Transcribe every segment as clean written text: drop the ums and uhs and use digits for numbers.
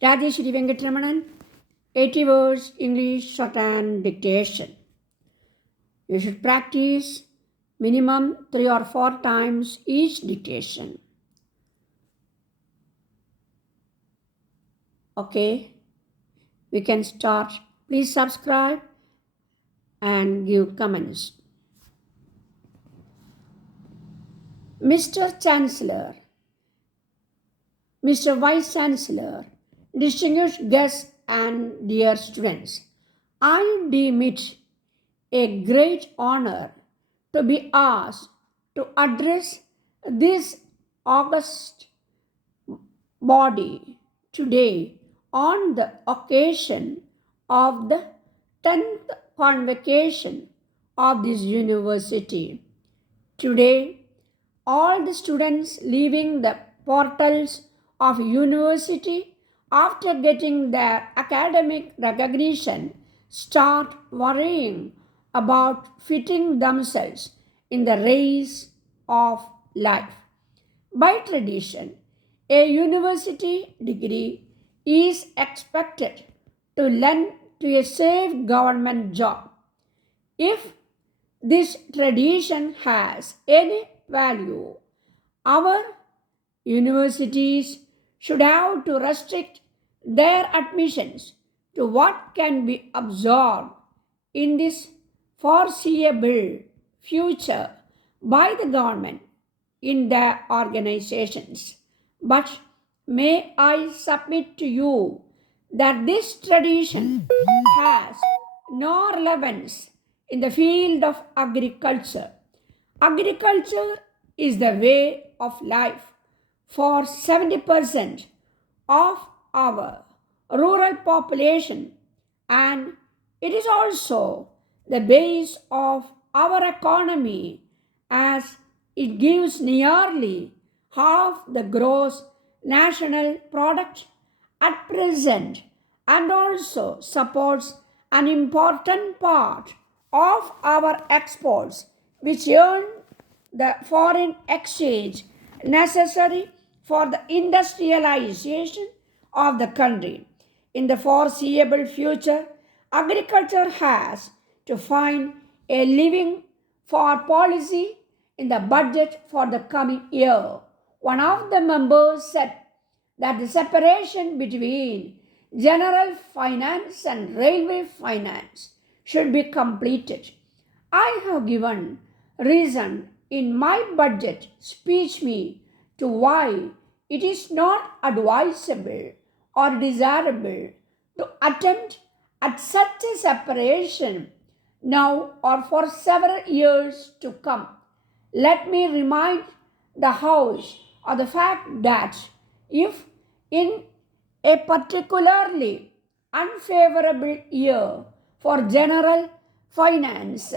Rajeshri Venkatramanan, 80 words English shorthand dictation. You should practice minimum 3 or 4 times each dictation. Okay, we can start. Please subscribe and give comments. Mr. Chancellor, Mr. Vice Chancellor, distinguished guests and dear students, I deem it a great honor to be asked to address this august body today on the occasion of the 10th convocation of this university. Today, all the students leaving the portals of university after getting their academic recognition start worrying about fitting themselves in the race of life. By tradition, a university degree is expected to lend to a safe government job. If this tradition has any value, our universities should have to restrict their admissions to what can be absorbed in this foreseeable future by the government in their organizations. But may I submit to you that this tradition has no relevance in the field of agriculture. Agriculture is the way of life for 70% of our rural population, and it is also the base of our economy as it gives nearly half the gross national product at present and also supports an important part of our exports which earn the foreign exchange necessary for the industrialization of the country. In the foreseeable future, agriculture has to find a living for policy in the budget for the coming year. One of the members said that the separation between general finance and railway finance should be completed. I have given reason in my budget speech me to why it is not advisable or desirable to attempt at such a separation now or for several years to come. Let me remind the House of the fact that if in a particularly unfavorable year for general finance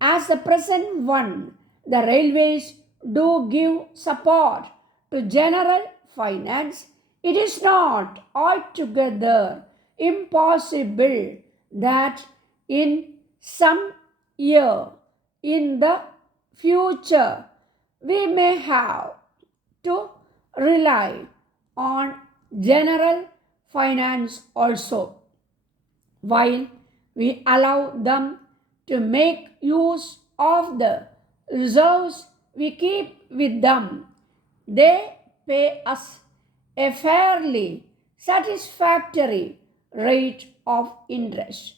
as the present one, the railways do give support to general finance, it is not altogether impossible that in some year in the future we may have to rely on general finance also. While we allow them to make use of the reserves we keep with them, they pay us a fairly satisfactory rate of interest.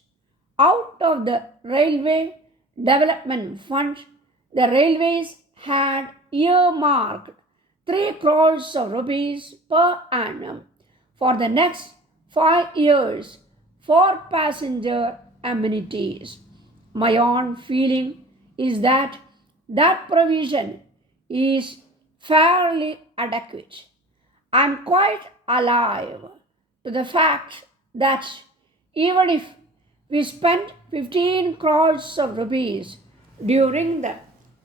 Out of the Railway Development Fund, the railways had earmarked 3 crores of rupees per annum for the next 5 years for passenger amenities. My own feeling is that that provision is fairly adequate. I am quite alive to the fact that even if we spend 15 crores of rupees during the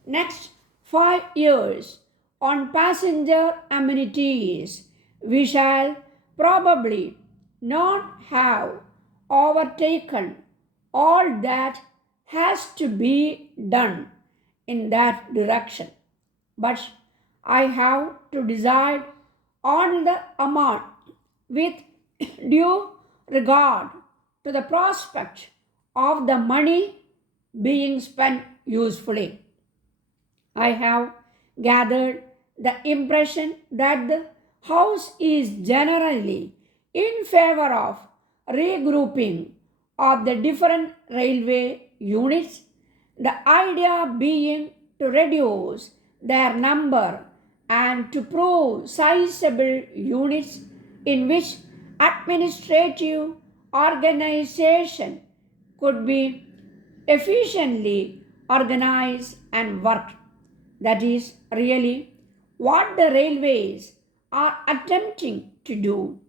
next 5 years on passenger amenities, we shall probably not have overtaken all that has to be done in that direction. But I have to decide on the amount with due regard to the prospect of the money being spent usefully. I have gathered the impression that the House is generally in favor of regrouping of the different railway units, the idea being to reduce their number and to prove sizable units in which administrative organization could be efficiently organized and worked. That is really what the railways are attempting to do.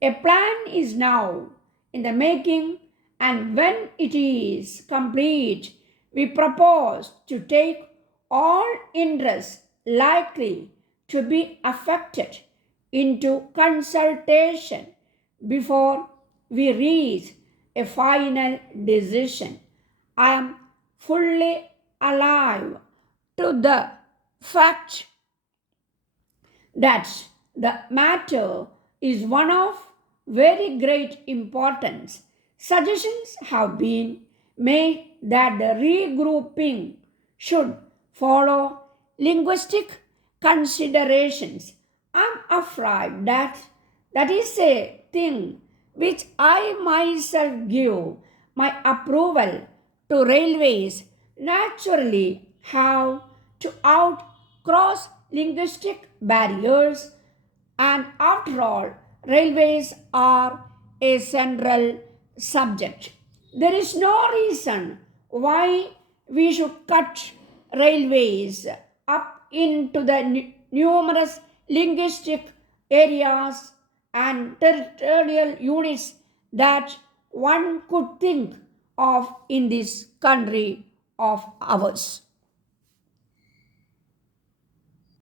A plan is now in the making, and when it is complete, we propose to take all interests likely to be affected into consultation before we reach a final decision. I am fully alive to the fact that the matter is one of very great importance. Suggestions have been made that the regrouping should follow linguistic considerations. I'm afraid that that is a thing which I myself give my approval to. Railways naturally have to out cross linguistic barriers, and after all, railways are a central subject. There is no reason why we should cut railways up into the numerous linguistic areas and territorial units that one could think of in this country of ours.